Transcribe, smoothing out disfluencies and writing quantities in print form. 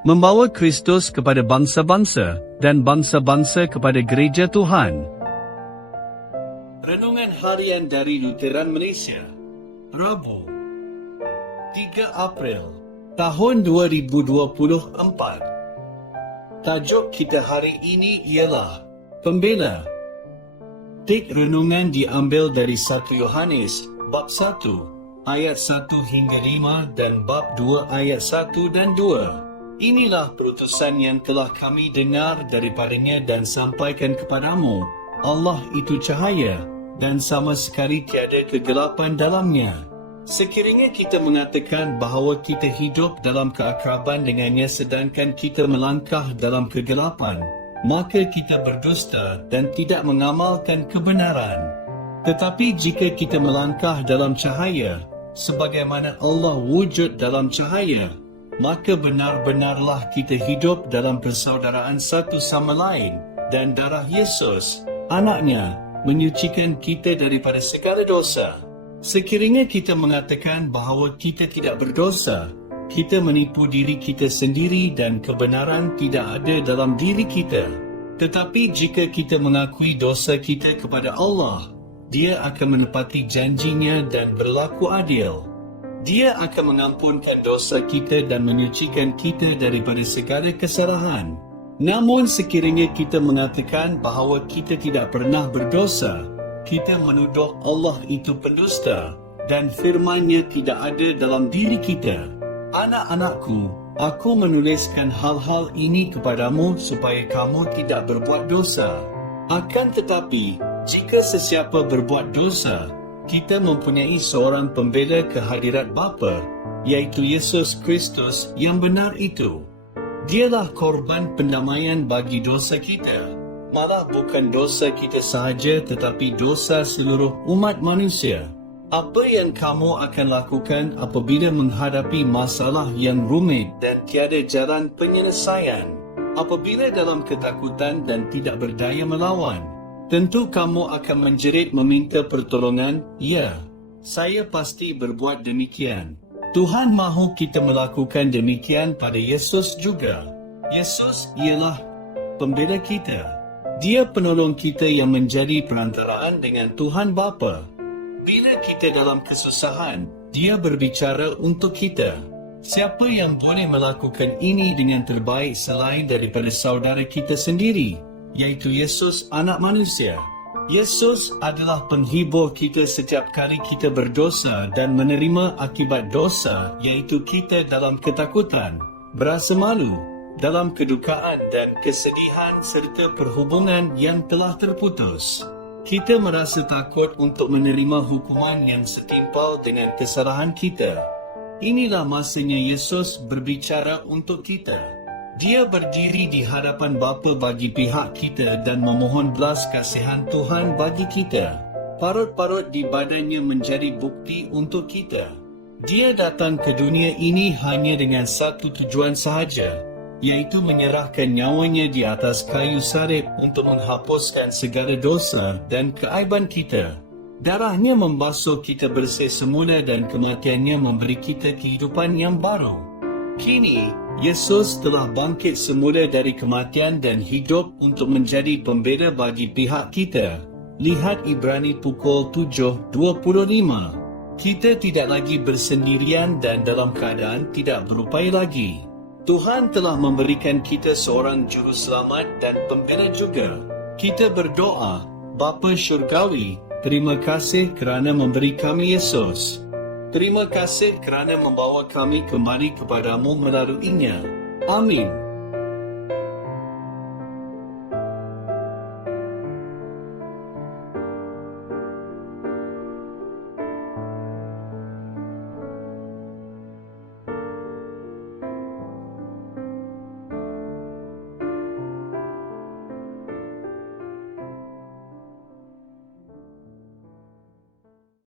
Membawa Kristus kepada bangsa-bangsa, dan bangsa-bangsa kepada gereja Tuhan. Renungan Harian dari Lutheran Malaysia, Rabu, 3 April, tahun 2024. Tajuk kita hari ini ialah Pembela. Teks renungan diambil dari 1 Yohanes, bab 1, ayat 1 hingga 5 dan bab 2 ayat 1 dan 2. Inilah perutusan yang telah kami dengar daripadanya dan sampaikan kepadamu. Allah itu cahaya, dan sama sekali tiada kegelapan dalamnya. Sekiranya kita mengatakan bahawa kita hidup dalam keakraban dengannya sedangkan kita melangkah dalam kegelapan, maka kita berdusta dan tidak mengamalkan kebenaran. Tetapi jika kita melangkah dalam cahaya, sebagaimana Allah wujud dalam cahaya, maka benar-benarlah kita hidup dalam persaudaraan satu sama lain, dan darah Yesus, anaknya, menyucikan kita daripada segala dosa. Sekiranya kita mengatakan bahawa kita tidak berdosa, kita menipu diri kita sendiri dan kebenaran tidak ada dalam diri kita. Tetapi jika kita mengakui dosa kita kepada Allah, Dia akan menepati janjinya dan berlaku adil. Dia akan mengampunkan dosa kita dan menyucikan kita daripada segala kesalahan. Namun sekiranya kita mengatakan bahawa kita tidak pernah berdosa, kita menuduh Allah itu pendusta dan firman-Nya tidak ada dalam diri kita. Anak-anakku, aku menuliskan hal-hal ini kepadamu supaya kamu tidak berbuat dosa. Akan tetapi, jika sesiapa berbuat dosa, kita mempunyai seorang pembela ke hadirat Bapa, iaitu Yesus Kristus yang benar itu. Dialah korban pendamaian bagi dosa kita, malah bukan dosa kita sahaja tetapi dosa seluruh umat manusia. Apa yang kamu akan lakukan apabila menghadapi masalah yang rumit dan tiada jalan penyelesaian? Apabila dalam ketakutan dan tidak berdaya melawan? Tentu kamu akan menjerit meminta pertolongan, ya. Saya pasti berbuat demikian. Tuhan mahu kita melakukan demikian pada Yesus juga. Yesus ialah pembela kita. Dia penolong kita yang menjadi perantaraan dengan Tuhan Bapa. Bila kita dalam kesusahan, Dia berbicara untuk kita. Siapa yang boleh melakukan ini dengan terbaik selain daripada saudara kita sendiri, iaitu Yesus anak manusia. Yesus adalah penghibur kita setiap kali kita berdosa dan menerima akibat dosa, iaitu kita dalam ketakutan, berasa malu, dalam kedukaan dan kesedihan serta perhubungan yang telah terputus. Kita merasa takut untuk menerima hukuman yang setimpal dengan kesalahan kita. Inilah masanya Yesus berbicara untuk kita. Dia berdiri di hadapan Bapa bagi pihak kita dan memohon belas kasihan Tuhan bagi kita. Parut-parut di badannya menjadi bukti untuk kita. Dia datang ke dunia ini hanya dengan satu tujuan sahaja, iaitu menyerahkan nyawanya di atas kayu salib untuk menghapuskan segala dosa dan keaiban kita. Darahnya membasuh kita bersih semula dan kematiannya memberi kita kehidupan yang baru. Kini, Yesus telah bangkit semula dari kematian dan hidup untuk menjadi pembela bagi pihak kita. Lihat Ibrani pukul 7:25. Kita tidak lagi bersendirian dan dalam keadaan tidak berupaya lagi. Tuhan telah memberikan kita seorang juru selamat dan pembela juga. Kita berdoa, Bapa Syurgawi, terima kasih kerana memberi kami Yesus. Terima kasih kerana membawa kami kembali kepadamu melaluinya. Amin.